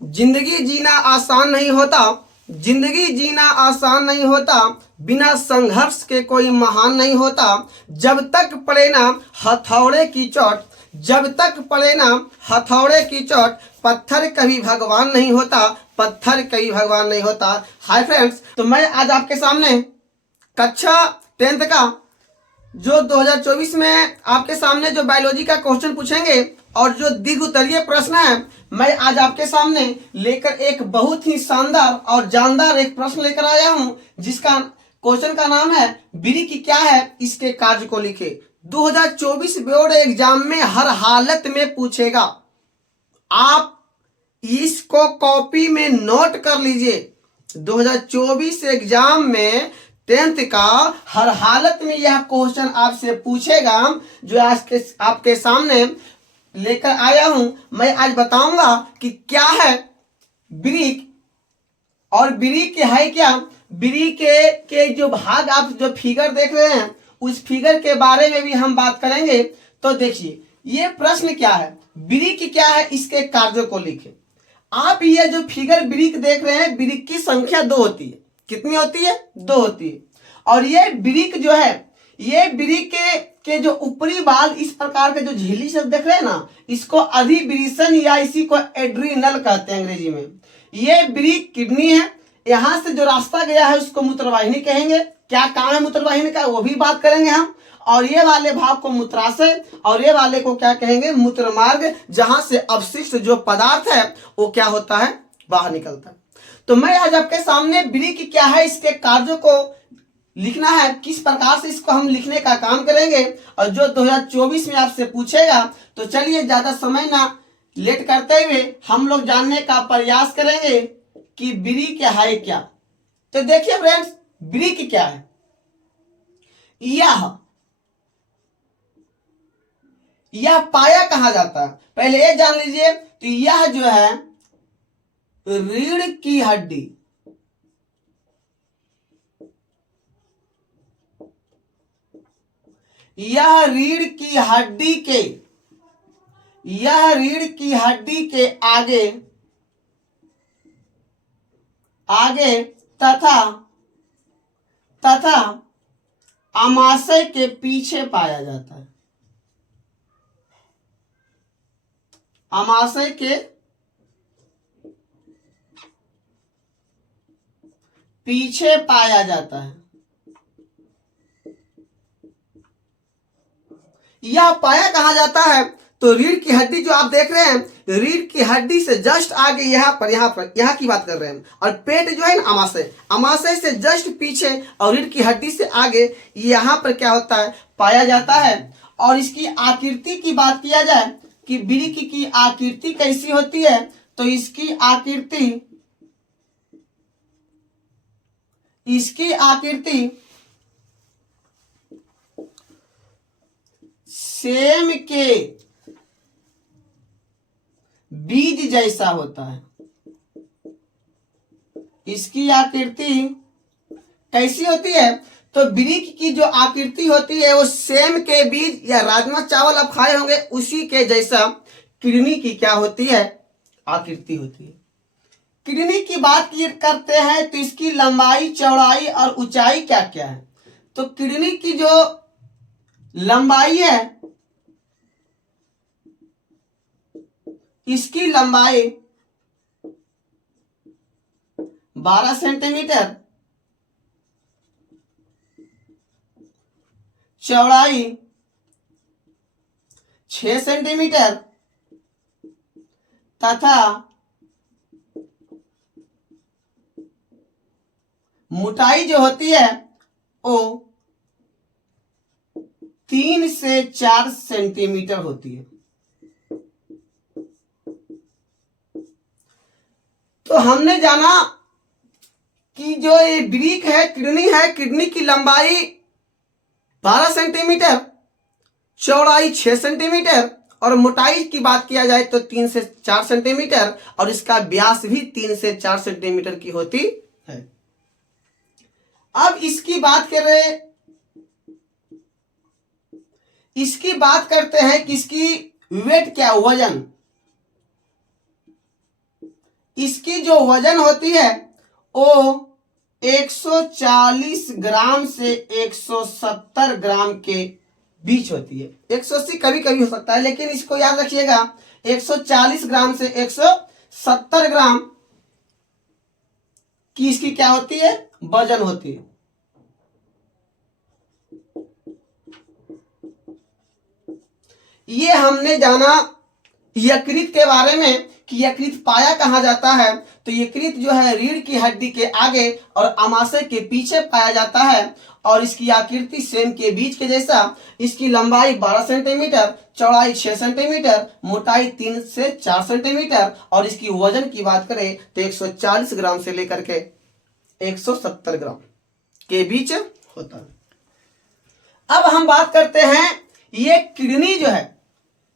जिंदगी जीना आसान नहीं होता, जिंदगी जीना आसान नहीं होता, बिना संघर्ष के कोई महान नहीं होता। जब तक पड़े ना हथौड़े की चोट, जब तक पड़े ना हथौड़े की चोट, पत्थर कभी भगवान नहीं होता, पत्थर कभी भगवान नहीं होता। हाय फ्रेंड्स, तो मैं आज आपके सामने कक्षा 10th का जो 2024 में आपके सामने जो बायोलॉजी का क्वेश्चन पूछेंगे और जो दीर्घ उत्तरीय प्रश्न है, मैं आज आपके सामने लेकर एक बहुत ही शानदार और जानदार एक प्रश्न लेकर आया हूं, जिसका क्वेश्चन का नाम है बिरी की क्या है, इसके कार्य को लिखे। 2024 बोर्ड एग्जाम में हर हालत में पूछेगा, आप इसको कॉपी में नोट कर लीजिए। 2024 एग्जाम में 10th का हर हालत में यह क्वेश्चन आपसे पूछेगा, जो आज के आपके सामने लेकर आया हूं। मैं आज बताऊंगा कि क्या है ब्रिक और ब्रिक है क्या। ब्रिक के जो भाग आप जो फिगर देख रहे हैं, उस फिगर के बारे में भी हम बात करेंगे। तो देखिए ये प्रश्न क्या है, ब्रिक क्या है, इसके कार्यों को लिखें। आप ये जो फिगर ब्रिक देख रहे हैं, ब्रिक की संख्या 2 होती है। कितनी होती है? 2 होती है। और ये ब्रिक जो है, ये ब्रिक के जो ऊपरी बाल इस प्रकार के जो झिल्ली से देख रहे हैं ना, इसको अधिवृषण या इसी को एड्रिनल कहते हैं अंग्रेजी में। ये ब्रिक किडनी है, यहां से जो रास्ता गया है उसको मूत्रवाहिनी कहेंगे। क्या काम है मूत्रवाहिनी का, वो भी बात करेंगे हम। और ये वाले भाग को मूत्राशय और ये वाले को क्या कहेंगे, मूत्र मार्ग, जहां से अवशिष्ट जो पदार्थ है वो क्या होता है, बाहर निकलता है। तो मैं आज आपके सामने ब्रिक क्या है, इसके कार्यों को लिखना है, किस प्रकार से इसको हम लिखने का काम करेंगे, और जो 2024 में आपसे पूछेगा। तो चलिए ज्यादा समय ना लेट करते हुए हम लोग जानने का प्रयास करेंगे कि ब्रिक है क्या। तो देखिए फ्रेंड्स, ब्रिक क्या है। यह पाया कहा जाता है, पहले ये जान लीजिए। तो यह जो है रीढ़ की हड्डी, यह रीढ़ की हड्डी के, यह रीढ़ की हड्डी के आगे आगे तथा तथा अमाशय के पीछे पाया जाता है। अमाशय के पीछे पाया जाता है। यह पाया कहा जाता है। तो रीढ़ की हड्डी जो आप देख रहे हैं, रीढ़ की हड्डी से जस्ट आगे यहाँ की बात कर रहे हैं। और पेट जो है ना, अमाशय, अमाशय से जस्ट पीछे और रीढ़ की हड्डी से आगे यहाँ पर क्या होता है, पाया जाता है। और इसकी आकृति की बात किया जाए कि ब्रिक की आकृति कैसी होती है, तो इसकी आकृति सेम के बीज जैसा होता है। इसकी आकृति कैसी होती है, तो ब्रिक की जो आकृति होती है वो सेम के बीज, या राजमा चावल आप खाए होंगे उसी के जैसा किडनी की क्या होती है, आकृति होती है। किडनी की बात करते हैं तो इसकी लंबाई, चौड़ाई और ऊंचाई क्या क्या है। तो किडनी की जो लंबाई है, इसकी लंबाई 12 सेंटीमीटर, चौड़ाई 6 सेंटीमीटर तथा मोटाई जो होती है वो 3 से 4 सेंटीमीटर होती है। तो हमने जाना कि जो ये ब्रिक है, किडनी की लंबाई 12 सेंटीमीटर, चौड़ाई 6 सेंटीमीटर और मोटाई की बात किया जाए तो 3 से 4 सेंटीमीटर, और इसका व्यास भी 3 से 4 सेंटीमीटर की होती है। अब इसकी बात करते हैं कि इसकी वेट क्या, वजन। इसकी जो वजन होती है वो 140 ग्राम से 170 ग्राम के बीच होती है। 180 कभी कभी हो सकता है, लेकिन इसको याद रखिएगा 140 ग्राम से 170 ग्राम की इसकी क्या होती है, वजन होती है। ये हमने जाना यकृत के बारे में कि यकृत पाया कहाँ जाता है। तो यकृत जो है रीढ़ की हड्डी के आगे और अमाशय के पीछे पाया जाता है और इसकी आकृति सेम के बीज के जैसा। इसकी लंबाई 12 सेंटीमीटर, चौड़ाई 6 सेंटीमीटर, मोटाई 3 से 4 सेंटीमीटर और इसकी वजन की बात करें तो 140 ग्राम से लेकर के 170 ग्राम के बीच होता है। अब हम बात करते हैं ये किडनी जो है,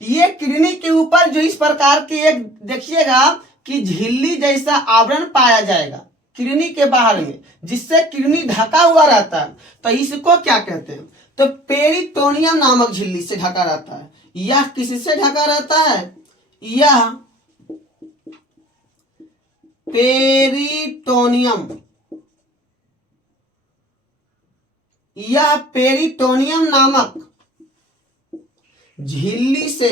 ये किडनी के ऊपर जो इस प्रकार की एक देखिएगा कि झिल्ली जैसा आवरण पाया जाएगा किडनी के बाहर में, जिससे किडनी ढका हुआ रहता है। तो इसको क्या कहते हैं, तो पेरिटोनियम नामक झिल्ली से ढका रहता है। यह किससे ढका रहता है, यह पेरिटोनियम, यह पेरिटोनियम नामक झिल्ली से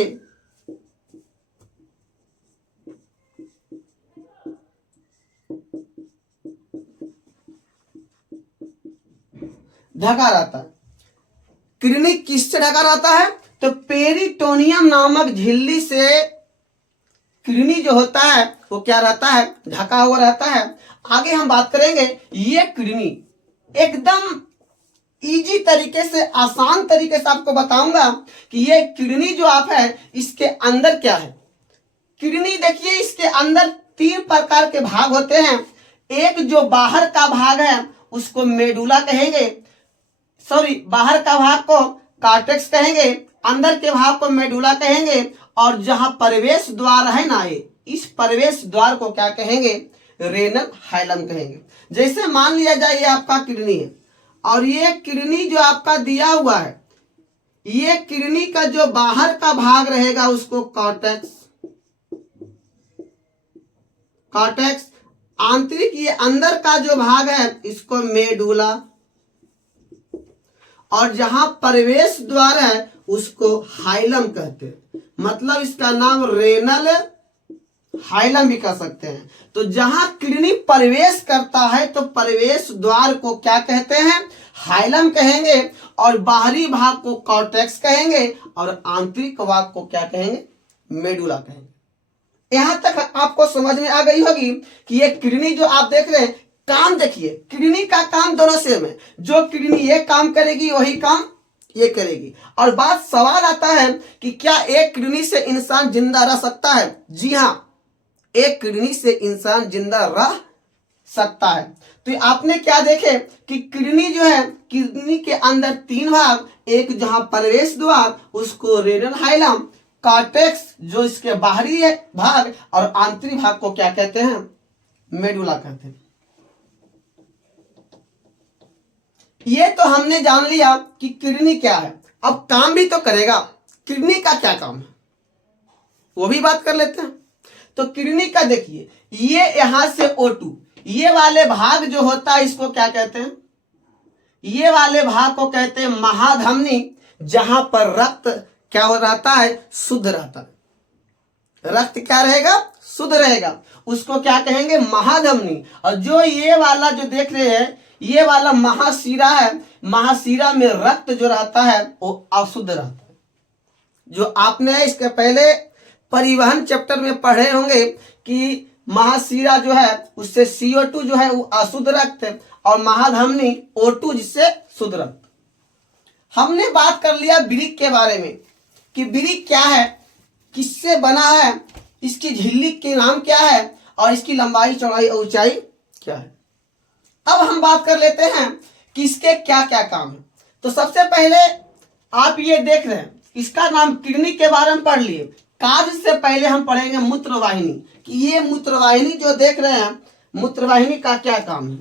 ढका रहता है। किडनी किससे ढका रहता है, तो पेरिटोनियम नामक झिल्ली से किडनी जो होता है वो क्या रहता है, ढका हुआ रहता है। आगे हम बात करेंगे ये किडनी एकदम इजी तरीके से, आसान तरीके से आपको बताऊंगा कि ये किडनी जो आप है इसके अंदर क्या है। किडनी देखिए इसके अंदर 3 प्रकार के भाग होते हैं। एक जो बाहर का भाग है उसको मेडुला कहेंगे, सॉरी बाहर का भाग को कार्टेक्स कहेंगे, अंदर के भाग को मेडुला कहेंगे और जहां प्रवेश द्वार है ना, ये इस प्रवेश द्वार को क्या कहेंगे, रेनल हाइलम कहेंगे। जैसे मान लिया जाए ये आपका किडनी है और ये किडनी जो आपका दिया हुआ है, ये किडनी का जो बाहर का भाग रहेगा उसको कॉर्टेक्स, कॉर्टेक्स, आंतरिक ये अंदर का जो भाग है इसको मेडुला और जहां प्रवेश द्वार है उसको हाइलम कहते हैं। मतलब इसका नाम रेनल हाइलम भी कह सकते हैं। तो जहां किडनी प्रवेश करता है तो प्रवेश द्वार को क्या कहते हैं, हाइलम कहेंगे और बाहरी भाग को कॉर्टेक्स कहेंगे और आंतरिक भाग को क्या कहेंगे, मेडुला कहेंगे। यहां तक आपको समझ में आ गई होगी कि ये किडनी जो आप देख रहे हैं, काम देखिए किडनी का काम दोनों सेम है। जो किडनी ये काम करेगी वही काम ये करेगी। और बात सवाल आता है कि क्या एक किडनी से इंसान जिंदा रह सकता है। जी हाँ, एक किडनी से इंसान जिंदा रह सकता है। तो आपने क्या देखे कि किडनी जो है, किडनी के अंदर 3 भाग, एक जहां प्रवेश द्वार उसको रेनल हाइलम, कॉर्टेक्स जो इसके बाहरी है भाग और आंतरिक भाग को क्या कहते हैं, मेडुला कहते हैं। ये तो हमने जान लिया कि किडनी क्या है। अब काम भी तो करेगा, किडनी का क्या काम है वो भी बात कर लेते हैं। तो किडनी का देखिए, ये यहां से O2, ये वाले भाग जो होता है इसको क्या कहते हैं, ये वाले भाग को कहते हैं महाधमनी, जहां पर रक्त क्या हो रहता है, शुद्ध रहता है। रक्त क्या रहेगा, शुद्ध रहेगा, उसको क्या कहेंगे, महाधमनी। और जो ये वाला जो देख रहे हैं ये वाला महाशिरा है, महाशिरा में रक्त जो रहता है वो अशुद्ध रहता है। जो आपने इसके पहले परिवहन चैप्टर में पढ़े होंगे कि महाशिरा जो है उससे CO2 जो है वो अशुद्ध रक्त है और महाधमनी O2 जिससे शुद्ध रक्त। हमने बात कर लिया वृक्क के बारे में कि वृक्क क्या है, किससे बना है, इसकी झिल्ली के नाम क्या है और इसकी लंबाई चौड़ाई और ऊंचाई क्या है। अब हम बात कर लेते हैं कि इसके क्या क्या काम है। तो सबसे पहले आप ये देख रहे हैं, इसका नाम किडनी के बारे में पढ़ लिए। कार्य से पहले हम पढ़ेंगे मूत्रवाहिनी, कि ये मूत्रवाहिनी जो देख रहे हैं, मूत्रवाहिनी का क्या काम है।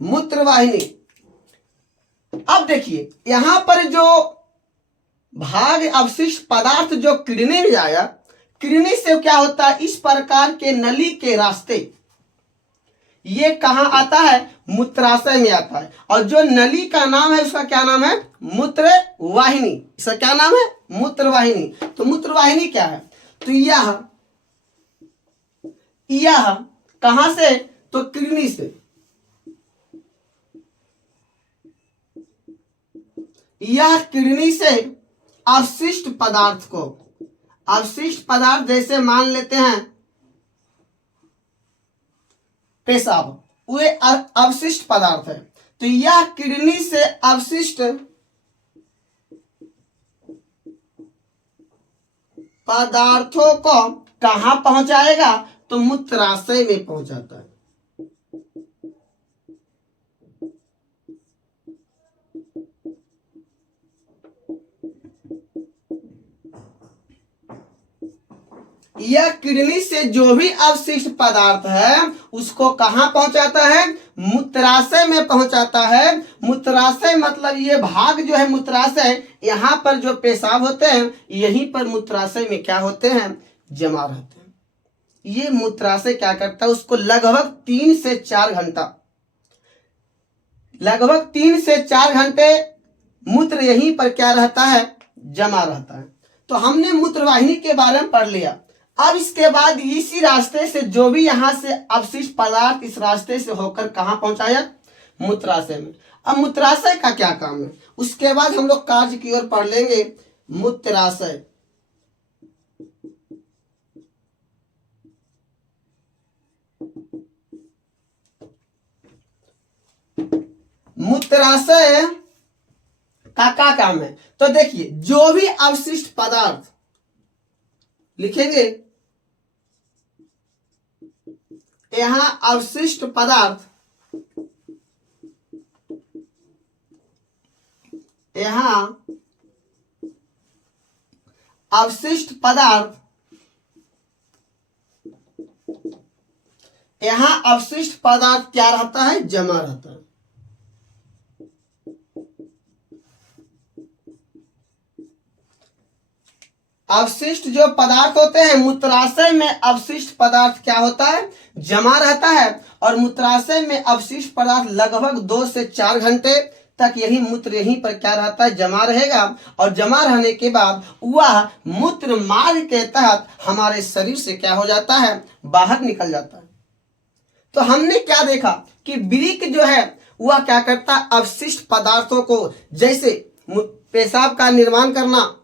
मूत्रवाहिनी, अब देखिए यहां पर जो भाग अवशिष्ट पदार्थ जो किडनी में आया, किडनी से क्या होता है, इस प्रकार के नली के रास्ते ये कहां आता है, मूत्राशय में आता है। और जो नली का नाम है उसका क्या नाम है, मूत्र वाहिनी। इसका क्या नाम है, मूत्र वाहिनी। तो मूत्र वाहिनी क्या है, तो यह कहां से, तो किडनी से, यह किडनी से अवशिष्ट पदार्थ को, अवशिष्ट पदार्थ जैसे मान लेते हैं पेशाब, वे अवशिष्ट पदार्थ है। तो यह किडनी से अवशिष्ट पदार्थों को कहां पहुंचाएगा, तो मूत्राशय में पहुंचाता है। यह किडनी से जो भी अवशिष्ट पदार्थ है उसको कहां पहुंचाता है, मूत्राशय में पहुंचाता है। मूत्राशय मतलब ये भाग जो है मूत्राशय, यहां पर जो पेशाब होते हैं यहीं पर मूत्राशय में क्या होते हैं, जमा रहते हैं। ये मूत्राशय क्या करता है, उसको लगभग 3 से 4 घंटा, लगभग 3 से 4 घंटे मूत्र यहीं पर क्या रहता है, जमा रहता है। तो हमने मूत्रवाहिनी के बारे में पढ़ लिया। अब इसके बाद इसी रास्ते से जो भी यहां से अवशिष्ट पदार्थ इस रास्ते से होकर कहां पहुंचाया, मूत्राशय में। अब मूत्राशय का क्या काम है, उसके बाद हम लोग कार्य की ओर पढ़ लेंगे। मूत्राशय, मूत्राशय का क्या काम है, तो देखिए जो भी अवशिष्ट पदार्थ लिखेंगे, यहां अवशिष्ट पदार्थ, यहां अवशिष्ट पदार्थ, यहां अवशिष्ट पदार्थ क्या रहता है, जमा रहता है। अवशिष्ट जो पदार्थ होते हैं, मूत्राशय में अवशिष्ट पदार्थ क्या होता है, जमा रहता है। और मूत्राशय में अवशिष्ट पदार्थ लगभग 2 से 4 घंटे तक यही मूत्र यहीं पर क्या रहता है, जमा रहेगा। और जमा रहने के बाद वह मूत्र मार्ग के तहत हमारे शरीर से क्या हो जाता है, बाहर निकल जाता है। तो हमने क्या देखा कि वृक्क जो है वह क्या करता है, अवशिष्ट पदार्थों को, जैसे पेशाब का निर्माण करना,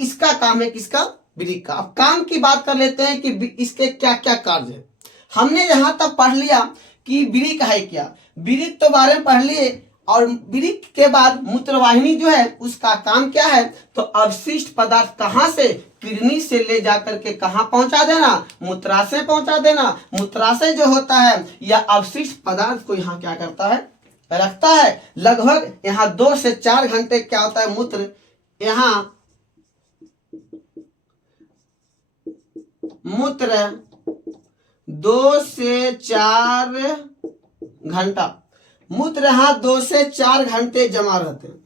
इसका काम है किसका, वृक्क का। अब काम की बात कर लेते हैं कि इसके क्या क्या कार्य है। हमने यहां तक पढ़ लिया कि वृक्क है क्या, वृक्क तो बारे में पढ़ लिए। और वृक्क के बाद मूत्रवाहिनी जो है उसका काम क्या है, तो अवशिष्ट पदार्थ कहां से, किडनी से ले जाकर के कहां पहुंचा देना, मूत्राशय पहुंचा देना। मूत्राशय जो होता है यह अवशिष्ट पदार्थ को यहां क्या करता है, रखता है। लगभग यहां 2 से 4 घंटे क्या होता है, मूत्र यहां मूत्र 2 से 4 घंटा, मूत्र यहां 2 से 4 घंटे जमा रहते हैं।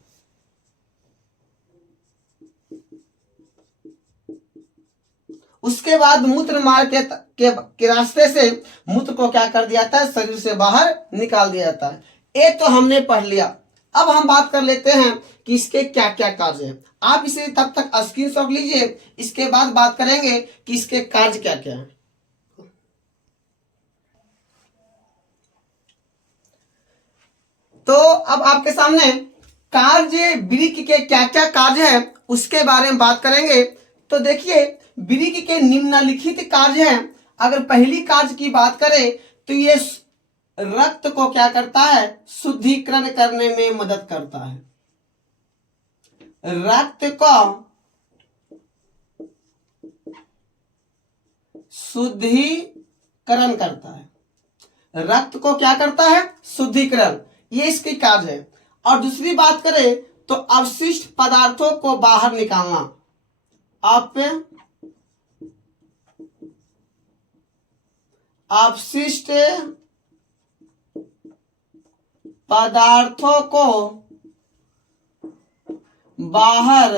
उसके बाद मूत्र मार्ग के रास्ते से मूत्र को क्या कर दिया जाता है, शरीर से बाहर निकाल दिया जाता है। ये तो हमने पढ़ लिया। अब हम बात कर लेते हैं कि इसके क्या क्या कार्य हैं। आप इसे तब तक स्क्रीनशॉट लीजिए, इसके बाद बात करेंगे कि इसके कार्य क्या क्या हैं। तो अब आपके सामने कार्य, वृक्क के क्या क्या कार्य हैं उसके बारे में बात करेंगे। तो देखिए वृक्क के निम्नलिखित कार्य हैं। अगर पहली कार्य की बात करें तो ये रक्त को क्या करता है, शुद्धिकरण करने में मदद करता है। रक्त को शुद्धिकरण करता है, रक्त को क्या करता है, शुद्धिकरण, ये इसकी कार्य है। और दूसरी बात करें तो अवशिष्ट पदार्थों को बाहर निकालना। अवशिष्ट पदार्थों को बाहर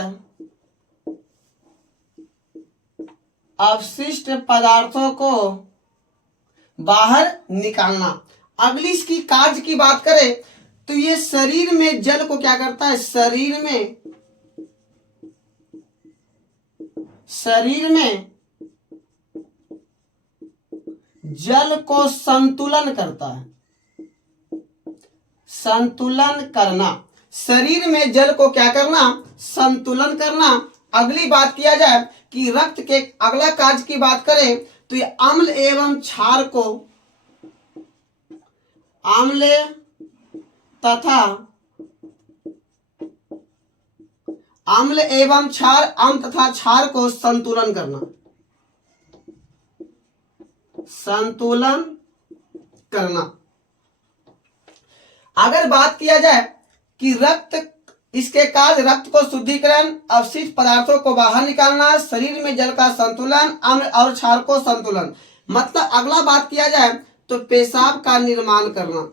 अपशिष्ट पदार्थों को बाहर निकालना। अगली इसकी कार्य की बात करें तो ये शरीर में जल को क्या करता है, शरीर में जल को संतुलन करता है। संतुलन करना, शरीर में जल को क्या करना, संतुलन करना। अगली बात किया जाए कि रक्त के अगला कार्य की बात करें तो ये अम्ल एवं क्षार को, अम्ल तथा अम्ल एवं क्षार, अम्ल तथा क्षार को संतुलन करना, संतुलन करना। अगर बात किया जाए कि रक्त, इसके कार्य रक्त को शुद्धिकरण, अवशिष्ट पदार्थों को बाहर निकालना, शरीर में जल का संतुलन, अम्ल और क्षार को संतुलन। मतलब अगला बात किया जाए तो पेशाब का निर्माण करना।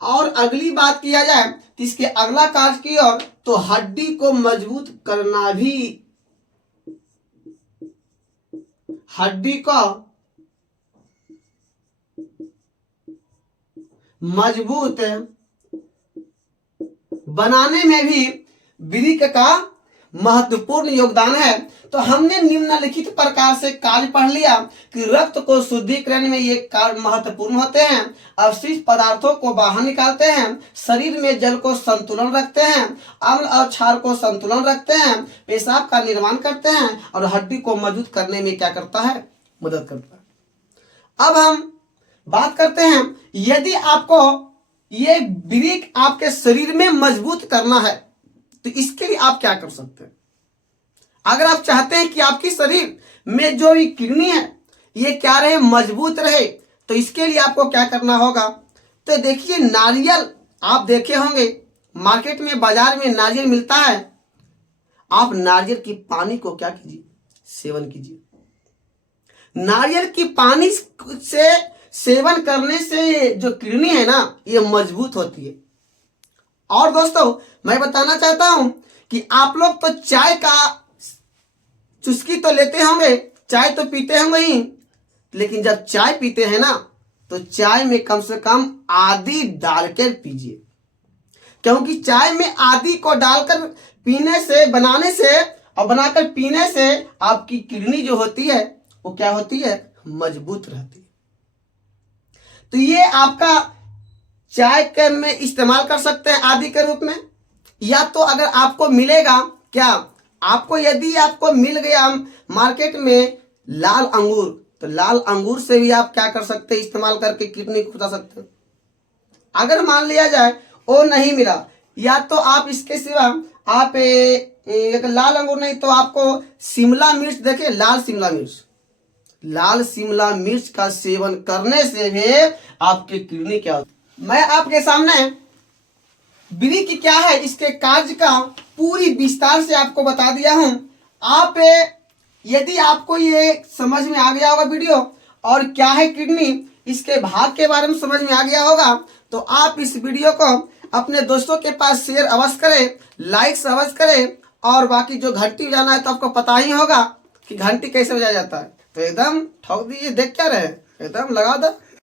और अगली बात किया जाए तो इसके अगला कार्य की ओर तो हड्डी को मजबूत करना भी, हड्डी को मजबूत बनाने में भी विरिक का महत्वपूर्ण योगदान है। तो हमने निम्नलिखित प्रकार से कार्य पढ़ लिया कि रक्त को शुद्धिकरण में ये कार्य महत्वपूर्ण होते हैं, अवशिष्ट पदार्थों को बाहर निकालते हैं, शरीर में जल को संतुलन रखते हैं, अम्ल और क्षार को संतुलन रखते हैं, पेशाब का निर्माण करते हैं और हड्डी को मजबूत करने में क्या करता है, मदद करता है। अब हम बात करते हैं, यदि आपको ये विरिक आपके शरीर में मजबूत करना है तो इसके लिए आप क्या कर सकते हैं। अगर आप चाहते हैं कि आपकी शरीर में जो भी किडनी है ये क्या रहे, मजबूत रहे, तो इसके लिए आपको क्या करना होगा। तो देखिए, नारियल आप देखे होंगे, मार्केट में, बाजार में नारियल मिलता है। आप नारियल की पानी को क्या कीजिए, सेवन कीजिए। नारियल की पानी से सेवन करने से जो किडनी है ना, ये मजबूत होती है। और दोस्तों, मैं बताना चाहता हूं कि आप लोग तो चाय का चुस्की तो लेते होंगे, चाय तो पीते होंगे ही, लेकिन जब चाय पीते हैं ना तो चाय में कम से कम आदी डालकर पीजिए, क्योंकि चाय में आदी को डालकर पीने से, बनाने से और बनाकर पीने से आपकी किडनी जो होती है वो क्या होती है, मजबूत रहती है। तो ये आपका चाय के में इस्तेमाल कर सकते हैं आदि के रूप में। या तो अगर आपको मिलेगा क्या, आपको यदि आपको मिल गया मार्केट में लाल अंगूर, तो लाल अंगूर से भी आप क्या कर सकते हैं, इस्तेमाल करके किडनी को बचा सकते हैं। अगर मान लिया जाए वो नहीं मिला, या तो आप इसके सिवा आप एक लाल अंगूर नहीं तो आपको शिमला मिर्च देखे, लाल शिमला मिर्च, लाल शिमला मिर्च का सेवन करने से भी आपकी किडनी क्या होती है। मैं आपके सामने विरिक की क्या है, इसके कार्य का पूरी विस्तार से आपको बता दिया हूं। आप यदि आपको ये समझ में आ गया होगा वीडियो, और क्या है किडनी, इसके भाग के बारे में समझ में आ गया होगा, तो आप इस वीडियो को अपने दोस्तों के पास शेयर अवश्य करें, लाइक अवश्य करें, और बाकी जो घंटी बजाना है तो आपको पता ही होगा कि घंटी कैसे बजाया जाता है। तो एकदम ठोक दीजिए, देख क्या रहे, एकदम लगा दो।